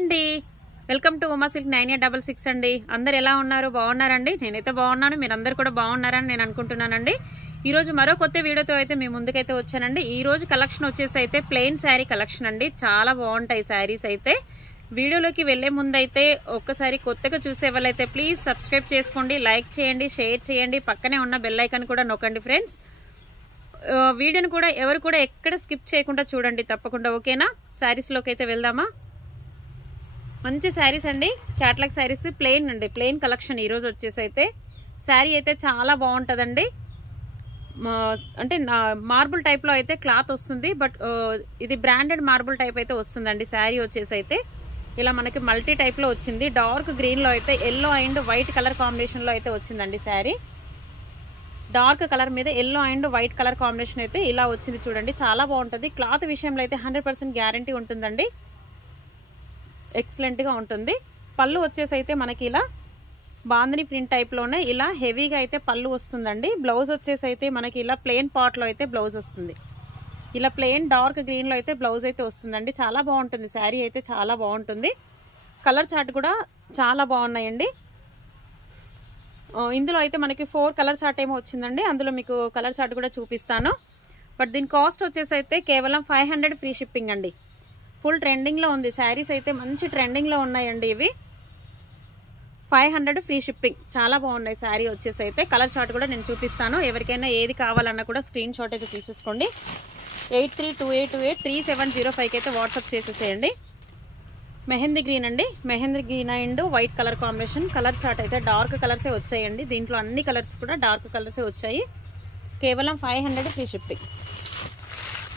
అండి welcome to Uma silk 9866 అండి. అందరు ఎలా ఉన్నారు? బాగున్నారండి? నేనైతే బాగున్నాను, మీరందరూ కూడా బాగున్నారని నేను అనుకుంటున్నానండి. ఈ రోజు మరో కొత్త వీడియోతో అయితే మీ ముందుకైతే వచ్చానండి. ఈ రోజు కలెక్షన్ వచ్చేసి అయితే ప్లెయిన్ శారీ కలెక్షన్ అండి. చాలా బాగుంటాయి శారీస్ అయితే. వీడియోలోకి వెళ్లే ముందు అయితే ఒక్కసారి కొత్తగా చూసే వాళ్ళైతే ప్లీజ్ సబ్స్క్రైబ్ చేసుకోండి, లైక్ చేయండి, షేర్ చేయండి, పక్కనే ఉన్న బెల్ ఐకాన్ కూడా నొక్కండి ఫ్రెండ్స్. వీడియోని కూడా ఎవరు కూడా ఎక్కడ స్కిప్ చేయకుండా చూడండి తప్పకుండా, ఓకేనా? శారీస్లోకి అయితే వెళ్దామా? మంచి శారీస్ అండి, క్యాటలాగ్ శారీస్, ప్లెయిన్ అండి, ప్లెయిన్ కలెక్షన్ ఈరోజు వచ్చేసి అయితే. శారీ అయితే చాలా బాగుంటుందండి. అంటే మార్బుల్ టైప్లో అయితే క్లాత్ వస్తుంది, బట్ ఇది బ్రాండెడ్ మార్బుల్ టైప్ అయితే వస్తుందండి. శారీ వచ్చేసి అయితే ఇలా మనకి మల్టీ టైప్లో వచ్చింది. డార్క్ గ్రీన్లో అయితే ఎల్లో అండ్ వైట్ కలర్ కాంబినేషన్లో అయితే వచ్చిందండి శారీ. డార్క్ కలర్ మీద yellow and white colour combination అయితే ఇలా వచ్చింది చూడండి. చాలా బాగుంటుంది. క్లాత్ విషయంలో అయితే 100% గ్యారంటీ ఉంటుందండి. ఎక్సలెంట్గా ఉంటుంది. పళ్ళు వచ్చేసి అయితే మనకి ఇలా బాందిని ప్రింట్ టైప్లోనే ఇలా హెవీగా అయితే పళ్ళు వస్తుందండి. బ్లౌజ్ వచ్చేసి అయితే మనకి ఇలా ప్లెయిన్ పార్ట్లో అయితే బ్లౌజ్ వస్తుంది. ఇలా ప్లెయిన్ డార్క్ గ్రీన్లో అయితే బ్లౌజ్ అయితే వస్తుందండి. చాలా బాగుంటుంది శారీ అయితే, చాలా బాగుంటుంది. కలర్ చార్ట్ కూడా చాలా బాగున్నాయండి. ఇందులో అయితే మనకి 4 కలర్ చార్ట్ ఏమో వచ్చిందండి. అందులో మీకు కలర్ చార్ట్ కూడా చూపిస్తాను. బట్ దీని కాస్ట్ వచ్చేసి అయితే కేవలం 500 ఫ్రీ షిప్పింగ్ అండి. ఫుల్ ట్రెండింగ్లో ఉంది. శారీస్ అయితే మంచి ట్రెండింగ్లో ఉన్నాయండి ఇవి. 500 ఫ్రీ షిప్పింగ్. చాలా బాగున్నాయి శారీ వచ్చేసి అయితే. కలర్ చార్ట్ కూడా నేను చూపిస్తాను. ఎవరికైనా ఏది కావాలన్నా కూడా స్క్రీన్ షాట్ అయితే తీసేసుకోండి. 8328283705 అయితే వాట్సాప్ చేసేసేయండి. మెహందీ గ్రీన్ అండి, mehndi green and white colour combination. Colour chart అయితే డార్క్ కలర్సే వచ్చాయండి. దీంట్లో అన్ని కలర్స్ కూడా డార్క్ కలర్సే వచ్చాయి. కేవలం 500 free shipping.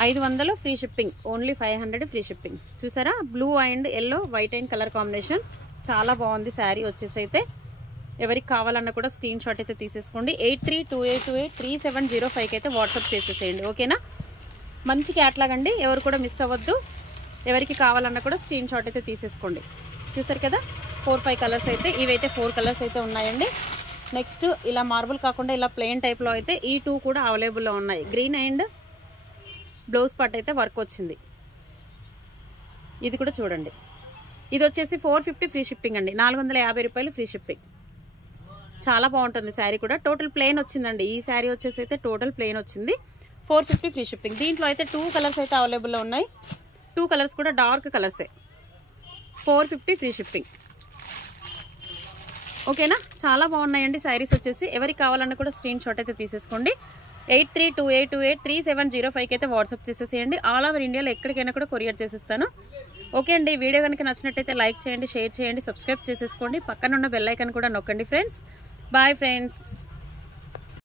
500 free shipping, only 500 free shipping. చూసారా, blue and yellow white and colour combination. చాలా బాగుంది శారీ వచ్చేసి అయితే. ఎవరికి కావాలన్నా కూడా స్క్రీన్ షాట్ అయితే తీసేసుకోండి. 8328283705 అయితే వాట్సాప్ చేసేసేయండి, ఓకేనా? మంచి క్యాట్లాగ్ అండి, ఎవరు కూడా మిస్ అవ్వద్దు. ఎవరికి కావాలన్నా కూడా స్క్రీన్ షాట్ అయితే తీసేసుకోండి. చూసారు కదా, 4-5 కలర్స్ అయితే, ఇవైతే 4 కలర్స్ అయితే ఉన్నాయండి. నెక్స్ట్ ఇలా మార్బుల్ కాకుండా ఇలా ప్లెయిన్ టైప్లో అయితే ఈ 2 కూడా అవైలబుల్లో ఉన్నాయి. గ్రీన్ అండ్ బ్లౌజ్ పార్ట్ అయితే వర్క్ వచ్చింది. ఇది కూడా చూడండి. ఇది వచ్చేసి 450 ఫ్రీ షిప్పింగ్ అండి. 450 రూపాయలు ఫ్రీ షిప్పింగ్. చాలా బాగుంటుంది శారీ కూడా. టోటల్ ప్లెయిన్ వచ్చిందండి. ఈ శారీ వచ్చేసి అయితే టోటల్ ప్లెయిన్ వచ్చింది. 450 ఫ్రీ షిప్పింగ్. దీంట్లో అయితే 2 కలర్స్ అయితే అవైలబుల్లో ఉన్నాయి. 2 కలర్స్ కూడా డార్క్ కలర్సే. 450 ఫ్రీ షిప్పింగ్, ఓకేనా? చాలా బాగున్నాయండి శారీస్ వచ్చేసి. ఎవరికి కావాలన్నా కూడా స్క్రీన్ షాట్ అయితే తీసేసుకోండి. 8328283705 అయితే వాట్సాప్ చేసేసేయండి. ఆల్ ఓవర్ ఇండియాలో ఎక్కడికైనా కూడా కొరియర్ చేసేస్తాను. ఓకే అండి, వీడియో కనుక నచ్చినట్టయితే లైక్ చేయండి, షేర్ చేయండి, సబ్స్క్రైబ్ చేసేసుకోండి. పక్కన ఉన్న బెల్ ఐకాన్ కూడా నొక్కండి ఫ్రెండ్స్. Bye friends.